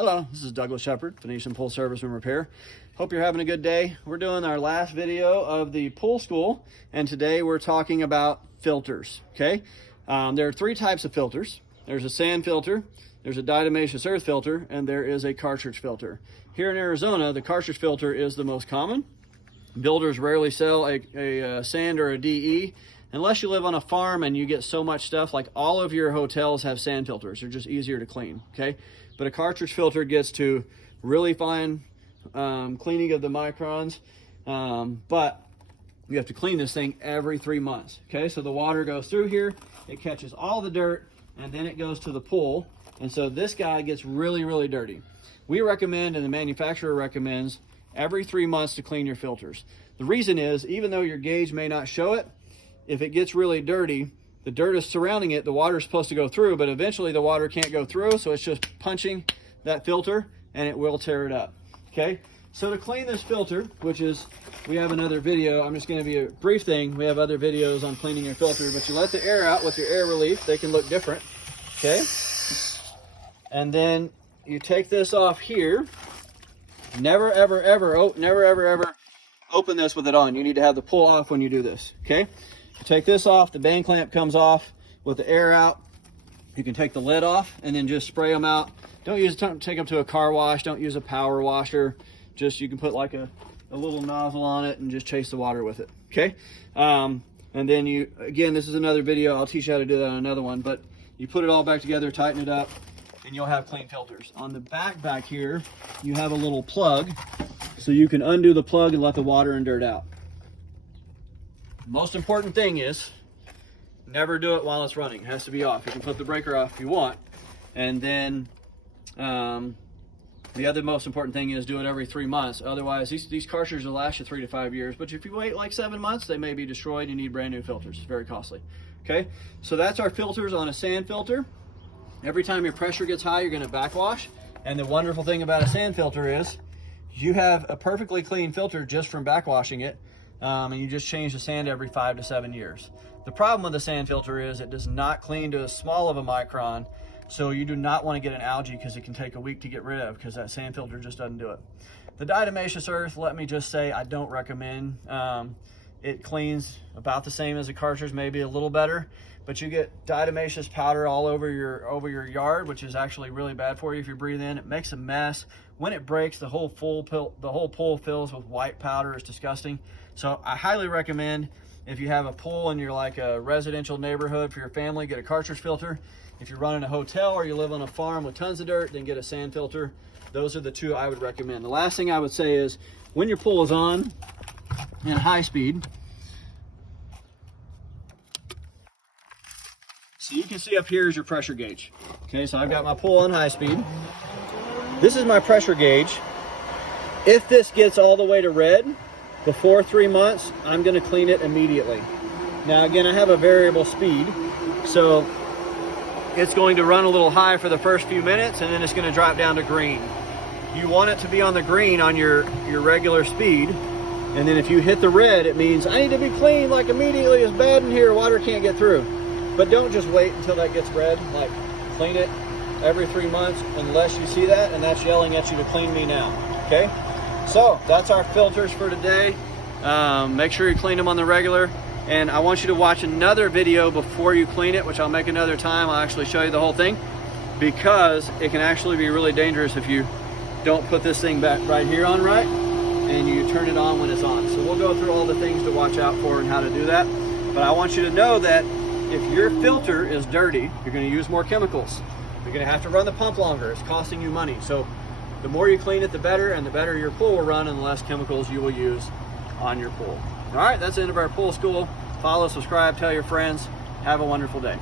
Hello, this is Douglas Shepard, Phoenician Pool Service and Repair. Hope you're having a good day. We're doing our last video of the pool school, and today we're talking about filters, okay? There are three types of filters. There's a sand filter, there's a diatomaceous earth filter, and there is a cartridge filter. Here in Arizona, the cartridge filter is the most common. Builders rarely sell a sand or a DE unless you live on a farm and you get so much stuff. Like all of your hotels have sand filters. They're just easier to clean, okay? But a cartridge filter gets to really fine cleaning of the microns, but you have to clean this thing every 3 months, okay? So the water goes through here, it catches all the dirt, and then it goes to the pool. And so this guy gets really, really dirty. We recommend, and the manufacturer recommends, every 3 months to clean your filters. The reason is, even though your gauge may not show it, if it gets really dirty, the dirt is surrounding it, the water is supposed to go through, but eventually the water can't go through, so it's just punching that filter and it will tear it up, okay? So to clean this filter, which is, we have another video, I'm just gonna be a brief thing, we have other videos on cleaning your filter, but you let the air out with your air relief, they can look different, okay? And then you take this off here. Never ever ever open this with it on. You need to have the pull off when you do this, okay? You take this off, the band clamp comes off with the air out. You can take the lid off and then just spray them out. Don't take them to a car wash, don't use a power washer. Just, you can put like a little nozzle on it and just chase the water with it, okay? And then you, again, this is another video, I'll teach you how to do that on another one, but you put it all back together, tighten it up, and you'll have clean filters. On the back here, you have a little plug, so you can undo the plug and let the water and dirt out. The most important thing is, never do it while it's running. It has to be off. You can put the breaker off if you want. And then the other most important thing is do it every 3 months. Otherwise, these cartridges will last you 3 to 5 years, but if you wait like 7 months, they may be destroyed. You need brand new filters. It's very costly, okay? So that's our filters on a sand filter. Every time your pressure gets high, you're gonna backwash. And the wonderful thing about a sand filter is you have a perfectly clean filter just from backwashing it, and you just change the sand every 5 to 7 years. The problem with the sand filter is it does not clean to as small of a micron, so you do not want to get an algae because it can take a week to get rid of because that sand filter just doesn't do it. The diatomaceous earth, let me just say, I don't recommend. It cleans about the same as a cartridge, maybe a little better, but you get diatomaceous powder all over your yard, which is actually really bad for you if you breathe in. It makes a mess. When it breaks, the whole pool fills with white powder. It's disgusting. So I highly recommend, if you have a pool and you're like a residential neighborhood for your family, get a cartridge filter. If you're running a hotel or you live on a farm with tons of dirt, then get a sand filter. Those are the two I would recommend. The last thing I would say is, when your pool is on in high speed, so you can see up here is your pressure gauge. Okay, so I've got my pool on high speed. This is my pressure gauge. If this gets all the way to red before 3 months, I'm gonna clean it immediately. Now again, I have a variable speed, so it's going to run a little high for the first few minutes and then it's gonna drop down to green. You want it to be on the green on your regular speed, and then if you hit the red, it means I need to be clean like immediately. It's bad in here, water can't get through. But don't just wait until that gets red. Like, clean it every 3 months unless you see that, and that's yelling at you to clean me now, okay? So that's our filters for today. Make sure you clean them on the regular, and I want you to watch another video before you clean it, which I'll make another time. I'll actually show you the whole thing, because it can actually be really dangerous if you don't put this thing back right here on right and you turn it on when it's on. So we'll go through all the things to watch out for and how to do that. But I want you to know that if your filter is dirty, you're going to use more chemicals. You're going to have to run the pump longer. It's costing you money. So the more you clean it, the better, and the better your pool will run and the less chemicals you will use on your pool. All right, that's the end of our pool school. Follow, subscribe, tell your friends. Have a wonderful day.